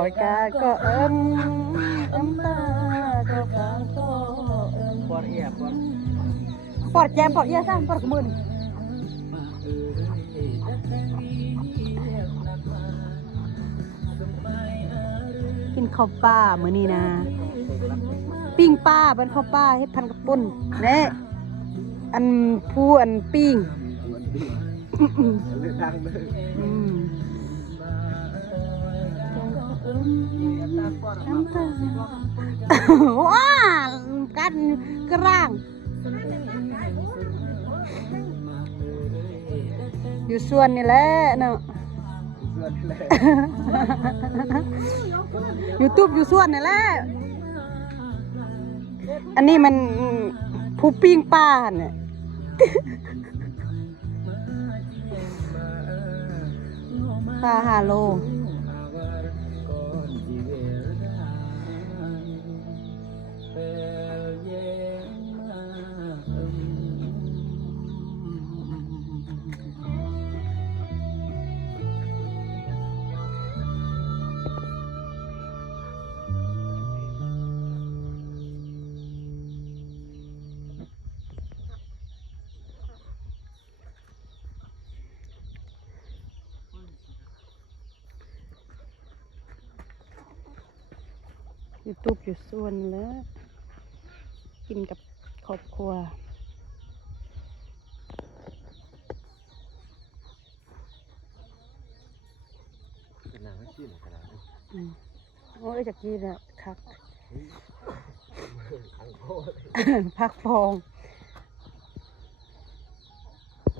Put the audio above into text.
อดกาก็น้ำตาก็กาก็ปอดเอียปอด ปอดแจมปอดเยี่ยซ้ำปอดกระมือกินข้าวป้ามื้อนี้นะปิ้งป้าเป็นข้าวป้าเฮ็ดพันกระปุ่นเน่อันผู้อันปิ้ง ดังเลย ว้ากันกระร่างอยู่ส่วนนี่แหละเนาะ YouTube อยู่ส่วนนี่แหละอันนี้มันผู้ปิ้งปลาเนี่ยปลา5 โลYouTube อยู่ส่วนแล้วกินกับครอบครัวโอ้ยจากกี้เนี่ยครับพักฟอง